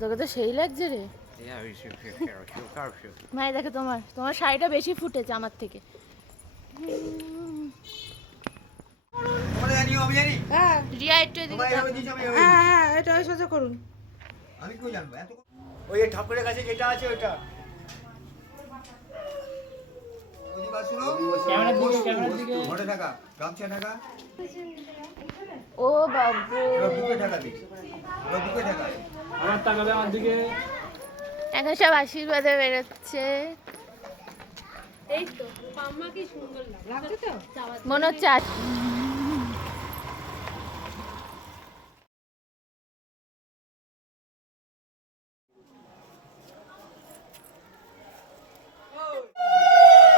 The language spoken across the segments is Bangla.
তোকে তো সেই লাগছে রে ভাই। দেখো তোমার শাড়িটা বেশি ফুটেছে আমার থেকে। রিয়া একটু এদিকে হ্যাঁ এটা সোজা করুন। আমি কই জানবো এত ওই ঠাকুরের কাছে যেটা আছে ওইটা ঘরে টাকা গামছা টাকা ও বাবু বুকে টাকা দিই বুকে টাকা আমার টাকা দেওয়ার দিকে এখন সব আশীর্বাদে বেরোচ্ছে। এই তো মাম্মা কি সুন্দর লাগছে তো মনে হচ্ছে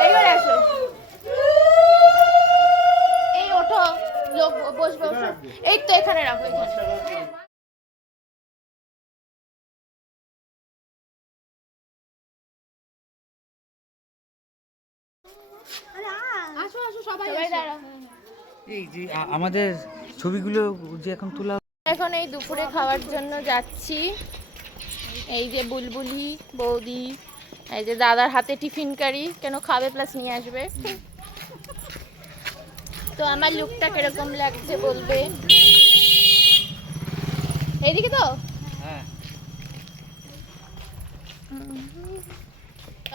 এইবার আসো। এই ওঠো, লোক বসবে। এই তো এখানে রাখো, এখানে। আসো আসো সবাই দাঁড়াও। এই যে আমাদের ছবিগুলো যে এখন তোলা, এখন এই দুপুরে খাওয়ার জন্য যাচ্ছি। এই যে বুলবুলি বৌদি, এই যে দাদার হাতে টিফিন কারি, কেন খাবে প্লাস নিয়ে আসবে। তো আমার লুকটা কিরকম লাগছে বলবে। এইদিকে তো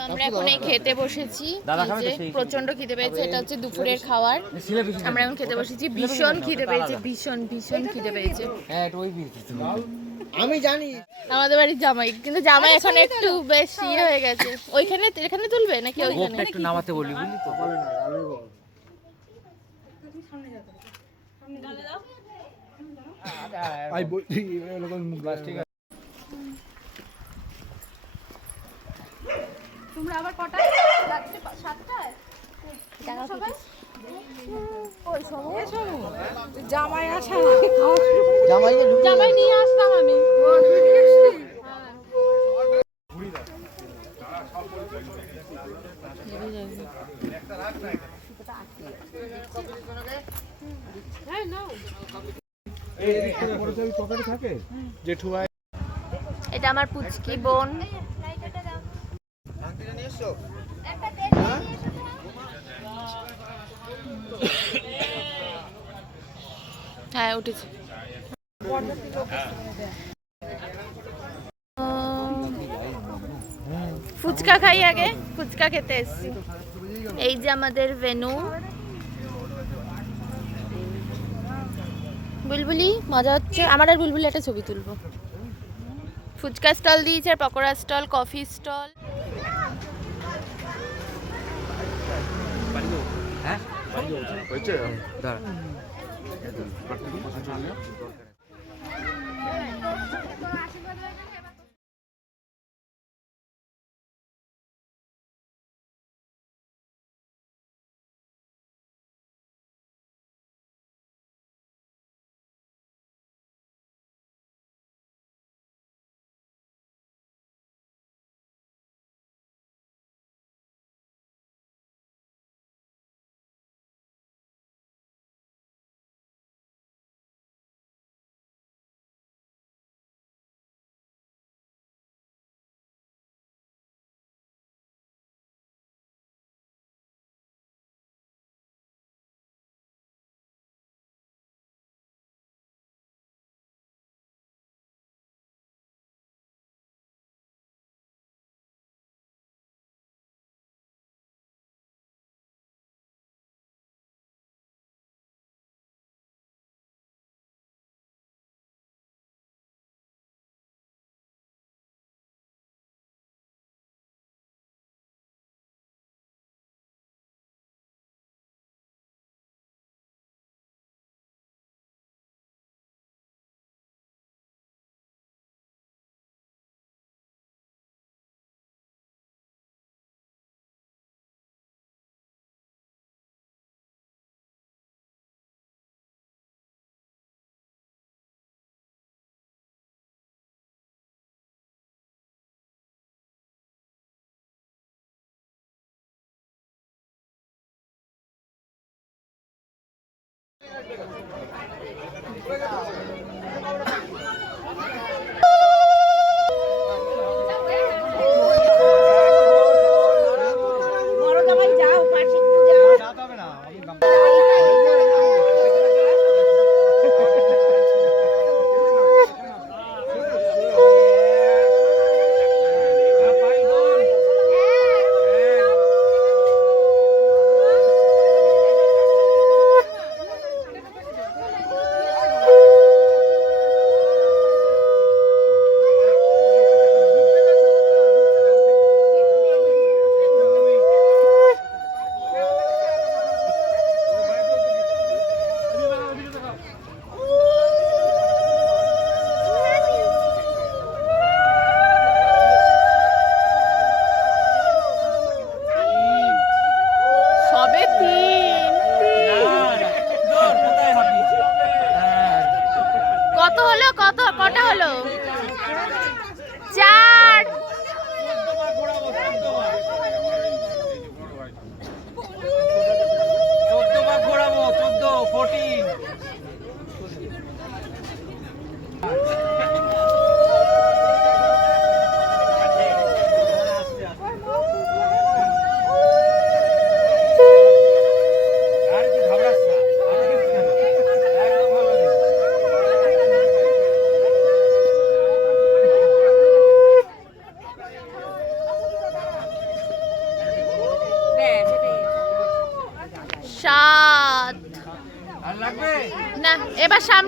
আমরা এখন এই খেতে বসেছি। প্রচন্ড খিদে পেয়েছে, এটা হচ্ছে দুপুরের খাবার। আমরা এখন খেতে বসেছি। ভীষণ খিদে পেয়েছে, ভীষণ ভীষণ খিদে পেয়েছে। আমি জানি আমাদের বাড়ির জামাই, কিন্তু জামাই এখন একটু বেশি হয়ে গেছে। ওইখানে এখানে তুলবে নাকি ওইখানে একটু নামাতে বলি, বুঝলি তো। তোমরা আবার কটা রাত্রে 7টায় জামাই আসা জামাই নিয়ে আসলাম আমি। এটা আমার পুচকি বোন। হ্যাঁ উঠেছে। ফুচকা খাই আগে, ফুচকা খেতে এসছি। এই যে আমাদের ভেনু। বুলবুলি মজা হচ্ছে। আমার আর বুলবুলি একটা ছবি তুলবো। ফুচকা স্টল দিয়েছে, আর পকোড়া স্টল, কফি স্টল।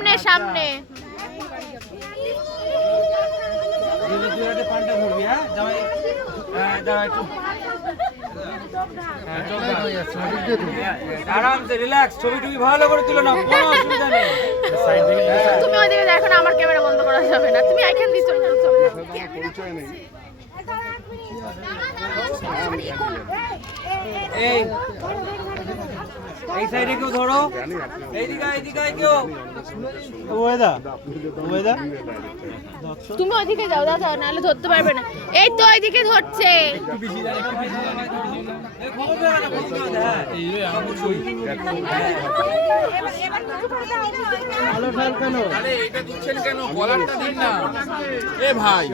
সামনে সামনে। তুই একটা পাল্টা ধরবি, হ্যাঁ জামাই, হ্যাঁ দাঁড়া একটু, আরামসে রিল্যাক্স, ছবি টবি ভালো করে তুলে নাও, কোনো অসুবিধা নেই। তুমি ওইদিকে দেখো না, আমার ক্যামেরা বন্ধ করা যাবে না, তুমি এখান দিয়ে চলে যাও। এই এই সাইডে কেউ ধরো, এইদিকে এইদিকে কেউ, তুমি ওইদিকে যাও দাদা, নাহলে ধরতে পারবে না। এই তো ওইদিকে ধরছে। আরে এইটা দিচ্ছেন কেন? কলারটা দিন না। এ ভাই,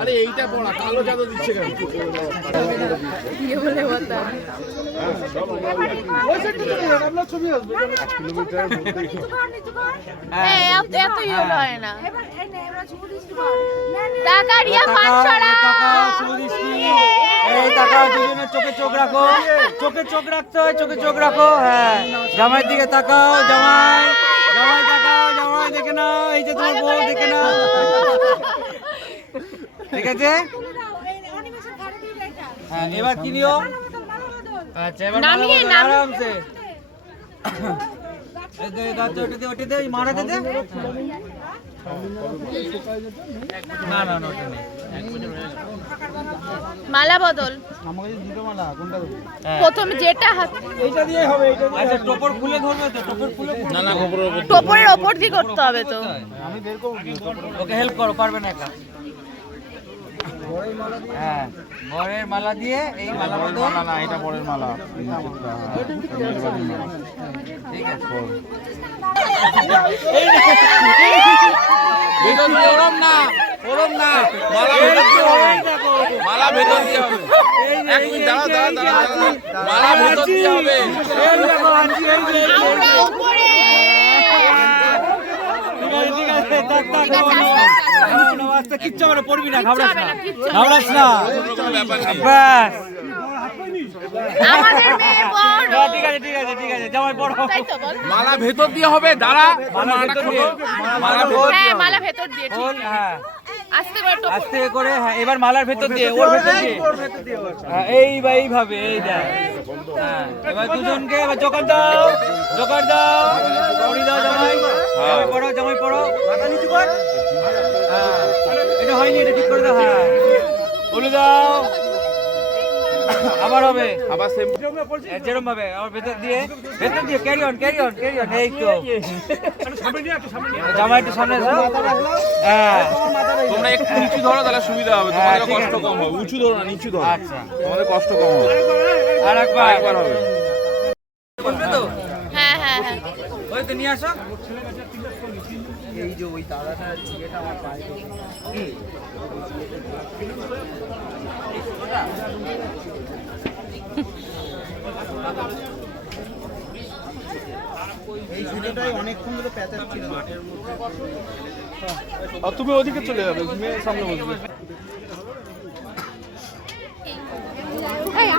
আরে এইটা পড়া কালো জাদু দিচ্ছে কেন? কি বলে বলতা? এত ইয়ে হয় না। টাকা রিয়া পাঁচশোটা। এই টাকা দুজনের চোখে চোখ রাখো, চোখে চোখ রাখতে হয়, চোখে চোখ রাখো। হ্যাঁ জামাইয়ের দিকে তাকাও, জামাই জামাই তাকাও, জামাই দেখে নাও, এই যে তোমার বউ দেখে নাও, ঠিক আছে? হ্যাঁ এবার কি নিও? আচ্ছা এবার নামিয়ে, আরামসে ওটা দে, মারা দে দে। না না না, ওটা নেই। মালা বদল। প্রথমে যেটা হাত, এইটা দিয়ে হবে, এইটা দিয়ে। আচ্ছা টোপর খুলে ধরবে তো, টোপর খুলে না না, খবরের উপর টোপরের ওপর দিয়ে করতে হবে তো। ওকে হেল্প করো, পারবে না একা। হ্যাঁ বরের মালা দিয়ে এই মালা বদল। মালা না, এটা পরের মালা। ঠিক আছে। ভেতর দিয়ে ওরম না, ওরম না, মালা ভেতর দিয়ে হবে, মালা ভেতর দিয়ে হবে। এক মিনিট দাঁড়াও দাঁড়াও দাঁড়াও, মালা ভেতর দিয়ে হবে। এই দেখো আনছি, এই যে আমরা উপরে। ঠিক আছে, থাক থাক, আস্তে, কিচ্ছু হবে না, পড়বি না, ঘাবড়াস হবে না, না, কিচ্ছু ঘাবড়াস না, কোনো ব্যাপার নেই। ব্যাস। আমাদের মেয়ে বড়। হ্যাঁ, ঠিক আছে ঠিক আছে ঠিক আছে, জামাই পড়ো। তাই তো বল। মালা ভেতর দিয়ে হবে, দাঁড়া, মালা মালাটা ভেতর খোলো, দিয়ে। মালা ভেতর হ্যাঁ দিয়ে হবে। মালা ভেতর দিয়ে, ঠিক। খোল, হ্যাঁ আস্তে করে টোপর। আস্তে করে, হ্যাঁ এবার মালার ভেতর দিয়ে, ওর ভেতর দিয়ে, হ্যাঁ এইভাবে, এই দেখ। হ্যাঁ এবার দুজনকে এবার জোকার দাও, জোকার দাও, দড়ি দাও, জামাই জামাই পড়ো, জামাই পড়ো, মাথা নিচু কর। হ্যাঁ এটা হয়নি, এটা ঠিক করে দাও। হ্যাঁ বলে দাও, আবার হবে, আবার সেম যেরকম ভাবে আমার ভেতর দিয়ে carry on carry on carry on. এই তো জামাই একটু সামনে এসো। হ্যাঁ তোমরা একটু নিচু ধরো, তাহলে সুবিধা হবে, হ্যাঁ, তোমাদের ঠিক কষ্ট আছে। কম হবে। উঁচু ধরো না, নিচু ধরো, আচ্ছা তোমাদের কষ্ট কম হবে। আর একবার একবার হবে। বলবে তো, হ্যাঁ হ্যাঁ হ্যাঁ। ওই তো নিয়ে আসো। আর তুমি ওদিকে চলে যাবে, মেয়ে সামনে বসবে।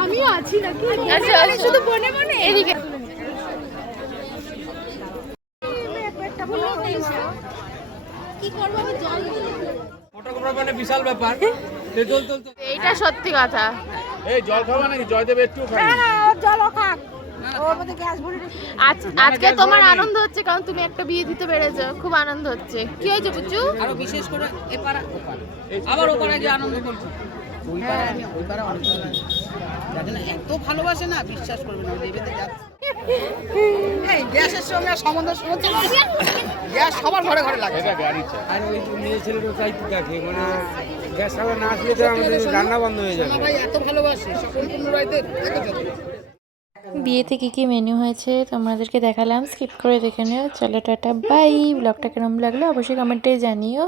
আমিও আছি নাকি? আচ্ছা শুধু মনে মনে এদিকে। কি করবো আমি জল ফটোগ্রাফার মানে বিশাল ব্যাপার। তেতল তল তো এইটা সত্যি কথা। এই জল খাবা নাকি? জয়দেব একটু খাই। জলও খাক ওর মধ্যে গ্যাস ভরে রেখে আজকে তোমার আনন্দ হচ্ছে কারণ তুমি একটা বিয়ে দিতে পেরেছো, খুব আনন্দ হচ্ছে। কি হয়েছে বুচু? আরো বিশেষ করে এপারা ওপার, আবার ওপারে গিয়ে আনন্দ করছি। ওই পাড়া অনেক যাদের না এত ভালোবাসে না, বিশ্বাস করবে না, লেবেতে যাচ্ছে। এই গ্যাসের সঙ্গে সম্বন্ধ শুনছে, গ্যাস সবার ঘরে ঘরে লাগে। এটা গাড়ি চা। আর ওই মেয়ে ছেলেরও চাই দেখে, মানে গ্যাস খাবার না আসলে তো আমাদের রান্না বন্ধ হয়ে যাবে। ভাই এত ভালোবাসে, সম্পূর্ণ রাইতে দেখেছো তো? বিয়েতে কী কী মেনু হয়েছে তোমাদেরকে দেখালাম, স্কিপ করে দেখে নিও। চলো টাটা বাই। ব্লগটা কেমন লাগলো অবশ্যই কমেন্টে জানিও।